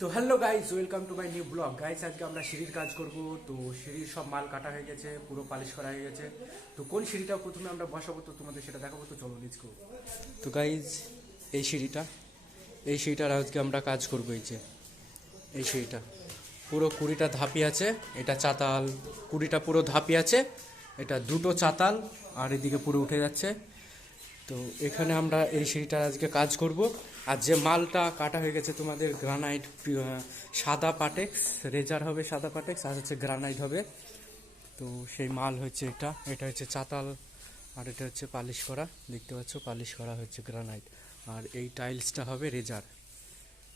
তো hello guys, welcome to my new blog. Guys আজকে আমরা সিঁড়ির কাজ করব। তো সিঁড়ির সব মাল কাটা হয়ে গেছে, পুরো পালিশ করা হয়ে গেছে। তো কোন সিঁড়িটা প্রথমে আমরা বসাবো তো তোমাদের সেটা দেখাবো। তো চলো লেটস গো। তো গাইজ এই সিঁড়িটার আজকে আমরা কাজ করবো। এই সিঁড়িটা পুরো 20টা ধাপি আছে। এটা চাতাল, 20টা পুরো ধাপি আছে। এটা দুটো চাতাল আর এদিকে পুরো উঠে যাচ্ছে। তো এখানে আমরা এই সিঁড়িটার আজকে কাজ করব। আর যে মালটা কাটা হয়ে গেছে তোমাদের গ্রানাইট, সাদা পাটেক্স রেজার হবে, সাদা পাটেক্স আর হচ্ছে গ্রানাইট হবে। তো সেই মাল হচ্ছে এটা হচ্ছে চাতাল আর এটা হচ্ছে পালিশ করা, দেখতে পাচ্ছ পালিশ করা হচ্ছে গ্রানাইট। আর এই টাইলসটা হবে রেজার।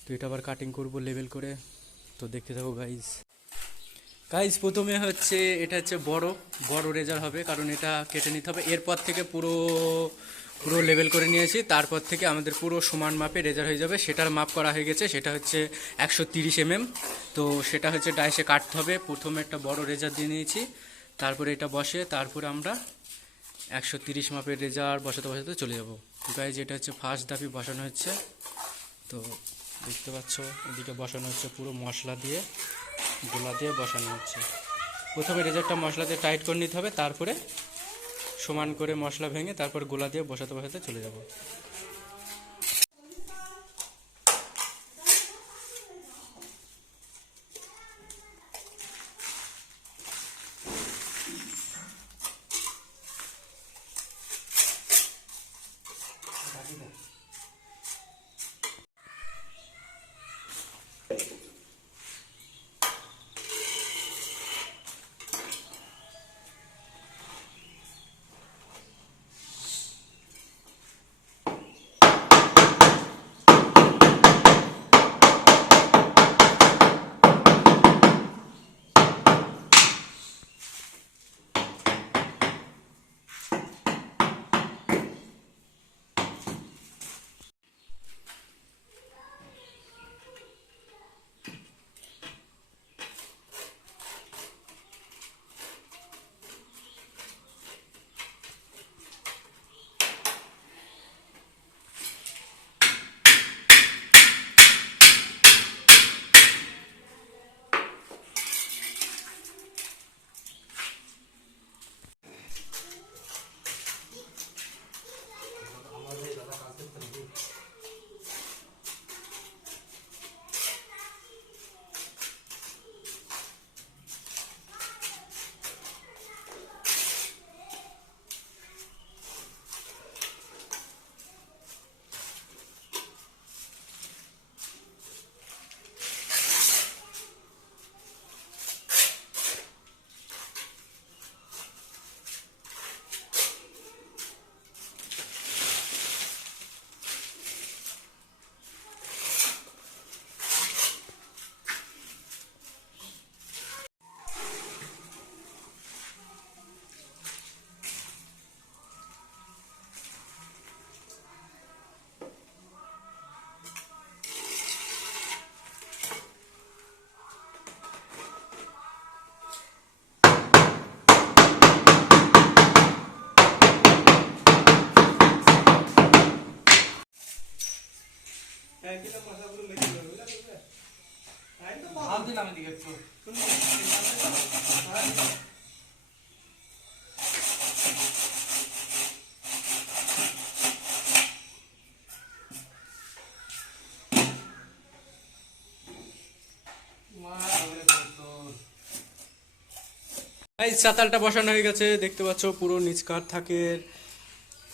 তো এটা আবার কাটিং করব লেভেল করে। তো দেখতে থাকো গাইজ। গাইজ প্রথমে হচ্ছে এটা হচ্ছে বড় বড় রেজার হবে, কারণ এটা কেটে নিতে হবে। এরপর থেকে পুরো পুরো লেভেল করে নিয়েছি। তারপর থেকে আমাদের পুরো সমান মাপে রেজার হয়ে যাবে। সেটার মাপ করা হয়ে গেছে, সেটা হচ্ছে 130 mm। তো সেটা হচ্ছে ডাইসে কাটতে হবে। প্রথমে একটা বড় রেজার দিয়ে নিয়েছি, তারপরে এটা বসে তারপরে আমরা 130 মাপের রেজার বসাতে বসাতে চলে যাব। তো গাইজ এটা হচ্ছে ফার্স্ট ধাপি বসানো হচ্ছে। তো দেখতে পাচ্ছ এদিকে বসানো হচ্ছে পুরো মশলা দিয়ে, গোলা দিয়ে বসানো হচ্ছে। প্রথমে রেজারটা মশলা দিয়ে টাইট করে নিতে হবে, তারপরে সমান করে মশলা ভেঙে তারপর গোলা দিয়ে বসাতে বসাতে চলে যাব। এই চাতালটা বসানো হয়ে গেছে, দেখতে পাচ্ছ পুরো নিচকার থাকে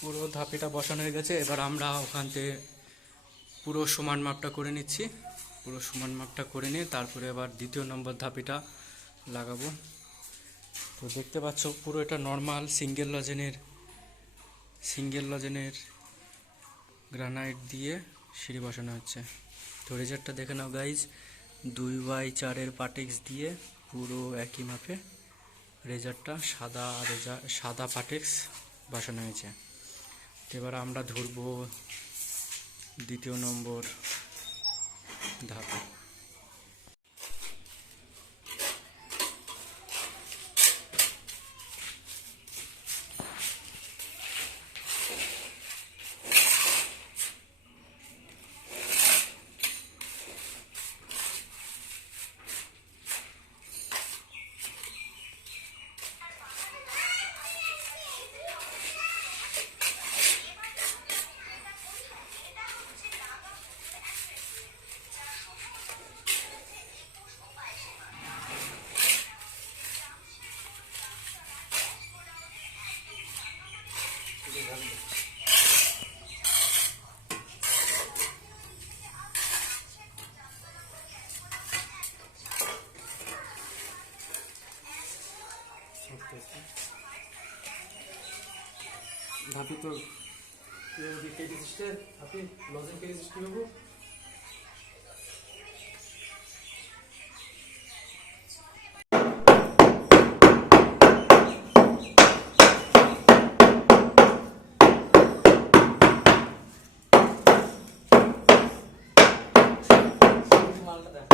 পুরো ধাপিটা বসানো হয়ে গেছে। এবার আমরা ওখান থেকে পুরো সমান মাপটা করে নিচ্ছি। পুরো সমান মাপটা করে নিয়ে তারপরে আবার দ্বিতীয় নম্বর ধাপিটা লাগাবো। তো দেখতে পাচ্ছ পুরো এটা নর্মাল সিঙ্গেল লজেনের গ্রানাইট দিয়ে সিঁড়ি বসানো হচ্ছে। তো রেজারটা দেখে নাও গাইজ, 2x4 পাটেক্স দিয়ে পুরো একই মাপে রেজারটা সাদা পাটেক্স বসানো হয়েছে। এবার আমরা ধরবো দ্বিতীয় নম্বর ধাপে। ধাপি তো ধাপি লজেন কেটেছিস কি বাবু? মালটা দেখ।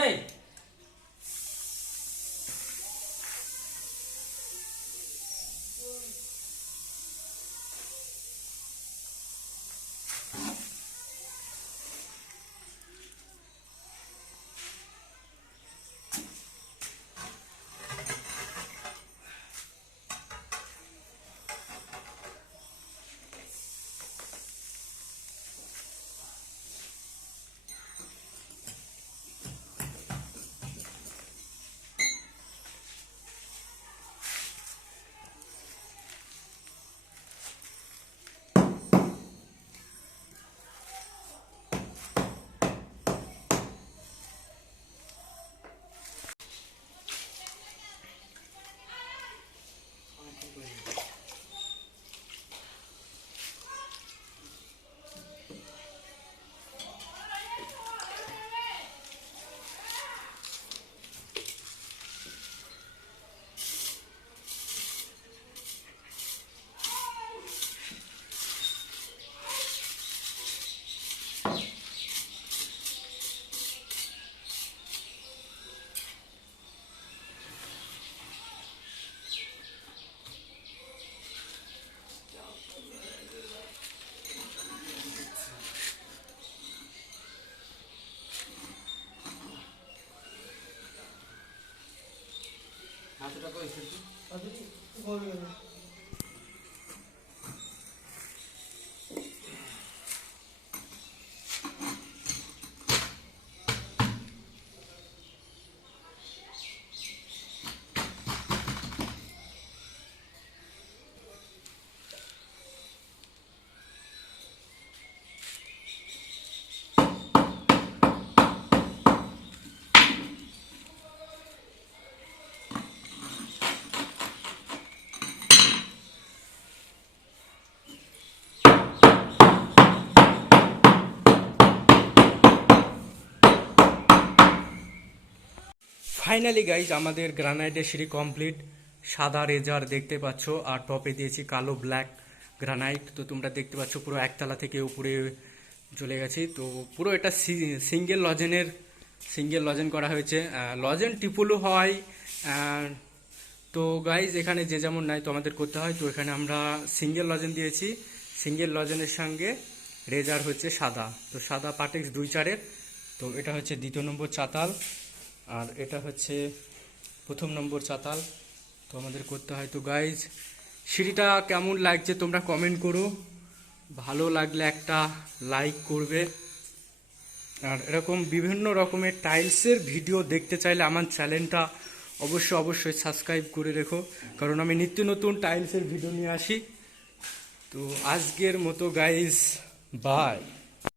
এই হাতটা কই সেটি? ফাইনালি গাইজ আমাদের গ্রানাইটের সিঁড়ি কমপ্লিট। সাদা রেজার দেখতে পাচ্ছ, আর টপে দিয়েছি কালো ব্ল্যাক গ্রানাইট। তো তোমরা দেখতে পাচ্ছ পুরো একতলা থেকে উপরে চলে গেছি। তো পুরো এটা সিঙ্গেল লজেন করা হয়েছে। লজেন টিপুলও হয়। তো গাইজ এখানে যে যেমন নাই তো আমাদের করতে হয়। তো এখানে আমরা সিঙ্গেল লজেন দিয়েছি। সিঙ্গেল লজেনের সঙ্গে রেজার হচ্ছে সাদা। তো সাদা পাটেক্স 2-4-এর। তো এটা হচ্ছে দ্বিতীয় নম্বর চাতাল, আর এটা হচ্ছে প্রথম নম্বর চাতাল। তো আমাদের করতে হয়। তো গাইজ সিঁড়িটা কেমন লাগছে তোমরা কমেন্ট করো, ভালো লাগলে একটা লাইক করবে। আর এরকম বিভিন্ন রকমের টাইলসের ভিডিও দেখতে চাইলে আমার চ্যানেলটা অবশ্যই সাবস্ক্রাইব করে রেখো, কারণ আমি নিত্য নতুন টাইলসের ভিডিও নিয়ে আসি। তো আজকের মতো গাইজ বাই।